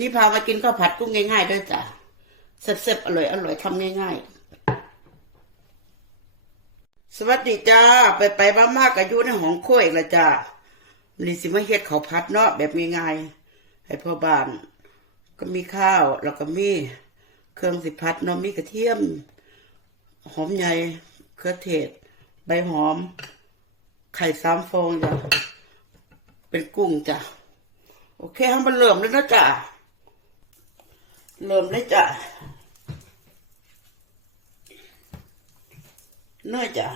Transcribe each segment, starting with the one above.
นี้พามากินข้าวผัดกุ้งง่ายๆด้วยจ้ะเซ็บๆอร่อยอร่อยทำง่ายๆ สวัสดีจ้า ไปไปบ้ามากอายุในห้องครัวอีกละจ้านี่สิมาเฮ็ดข้าวผัดเนาะแบบง่ายๆ ให้พ่อบ้าน ก็มีข้าวแล้วก็มีเครื่องสิผัดเนาะมีกระเทียม หอมใหญ่เครือเทศ ใบหอม ไข่สามฟองจ้ะเป็นกุ้งจ้ะโอเคให้มันเริ่มแล้วนะจ้ะ เริ่มเลยจ้ะเนื้อจ้ะ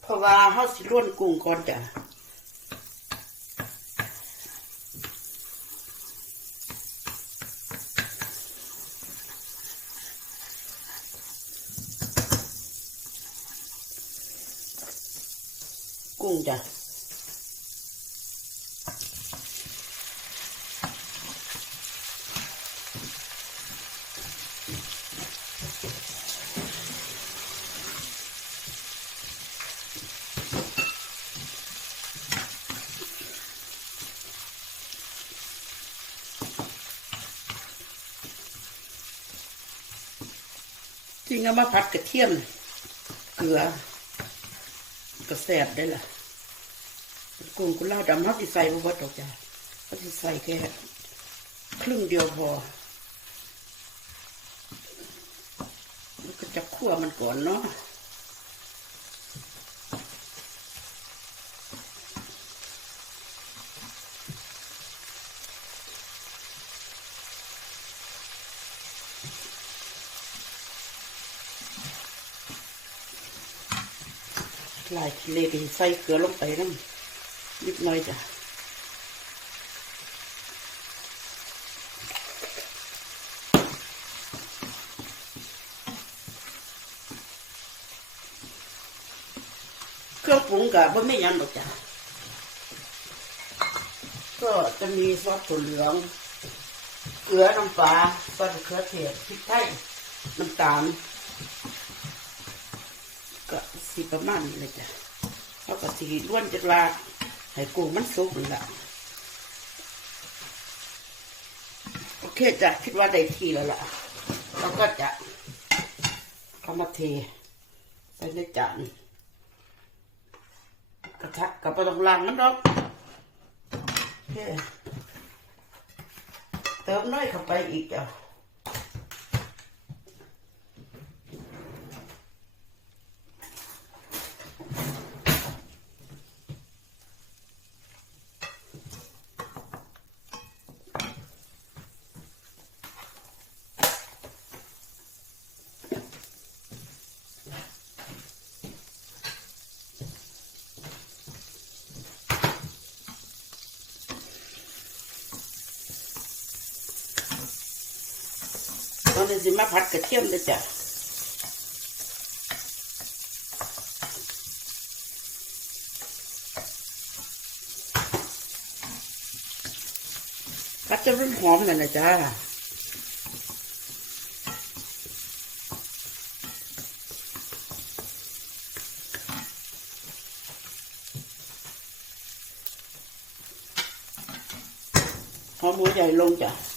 เพราะว่าเขาสิล้วนกุ้งก่อนจ้ะกุ้งจ้ะ จริงเอามาผัดกระเทียม เกลือกระแสบได้ล่ะกุ้งกุลาดำเขาสิใส่บ่เบิดดอกจ้ะเขาสิใส่แค่ครึ่งเดียวพอแล้วก็จะคั่วมันก่อนเนาะ ลายเลไปใส่เกลือลงไปนั่นนิดหน่อยจ้ะเครื่องปรุงกับไม่ยันหรอกจ้ะก็จะมีซอสถั่วเหลืองเกลือน้ำปลาซอสมะเขือเทศพริกไทยน้ำตาล ก็สิประมาณนี้เลยจ้ะเขาก็สีล้วนจัดว่าให้กุ้งมันสุกนั่นแหละโอเคจ้ะคิดว่าได้ทีแล้วล่ะเราก็จะเอามาเทใส่ในจานกระทะกับปลาตองลางมันดอกเติมน้อยเข้าไปอีกจ้ะ ตอนนี้สิมาผัดกระเทียมเลยจ้ะผัดจนมันหอมเลยนะจ้าหอมหัวใหญ่ลงจ้ะ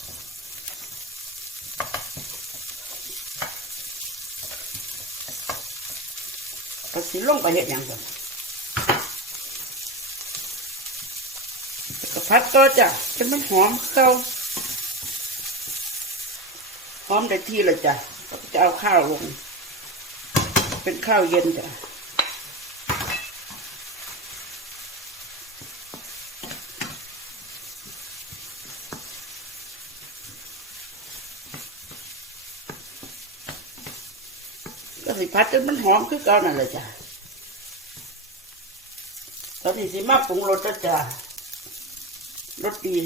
ก็สิลงไปเห็ดยังก่อนก็พัดก็จ้ะจะมันหอมเข้าหอมได้ที่เลยจ้ะจะเอาข้าวลงเป็นข้าวเย็นจ้ะ ก็สิพัดจนมันหอมคือเก่านั่นแหละจ้ะตอนนี้สิมาปรุงรสแล้วจ้ะรสดี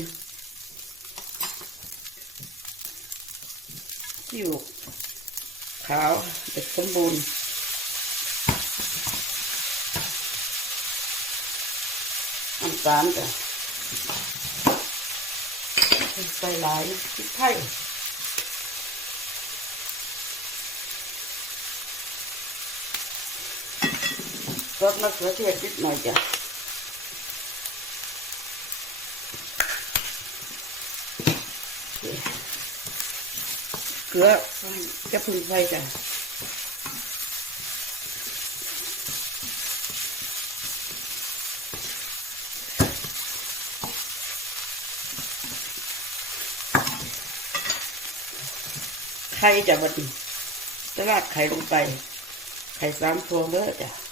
ซิวขาวเด็ดสมบูรณ์น้ำตาลจ้ะใส่หลายพริกไทย สมะเขือเทศนิดหน่อยจ้ะเกลือจะพึ่งไฟจ้ะไข่จะบัดนี้ราดไข่ลงไป ไข่สามพวงเด้อจ้ะ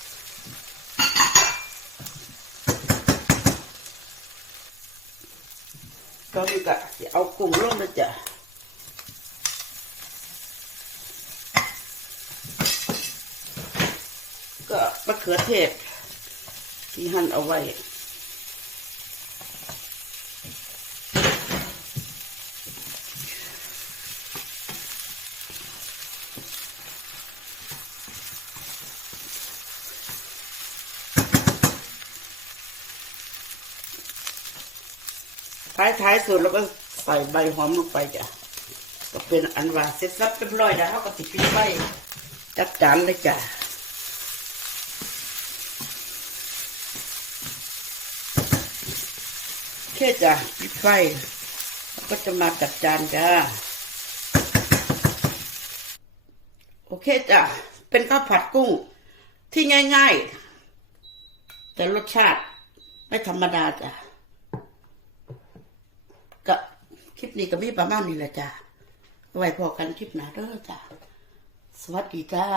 ก็มีกะจะเอากุ้งลงนะจ๊ะก็มะเขือเทศที่หั่นเอาไว้ ท้ายท้ายสุดแล้วก็ใส่ใบหอมลงไปจ้ะก็เป็นอันว่าเสร็จสับเรียบร้อยแล้วก็ติดปิดไฟจัดจานเลยจ้ะแค่จ้ะปิดไฟแล้วก็จะมาจัดจานจ้ะโอเคจ้ะเป็นข้าวผัดกุ้งที่ง่าย ๆ แต่รสชาติไม่ธรรมดาจ้ะ ก็คลิปนี้ก็มีประมาณนี้แหละจ้ะไว้พอกันคลิปหน้าเด้อจ้ะสวัสดีจ้า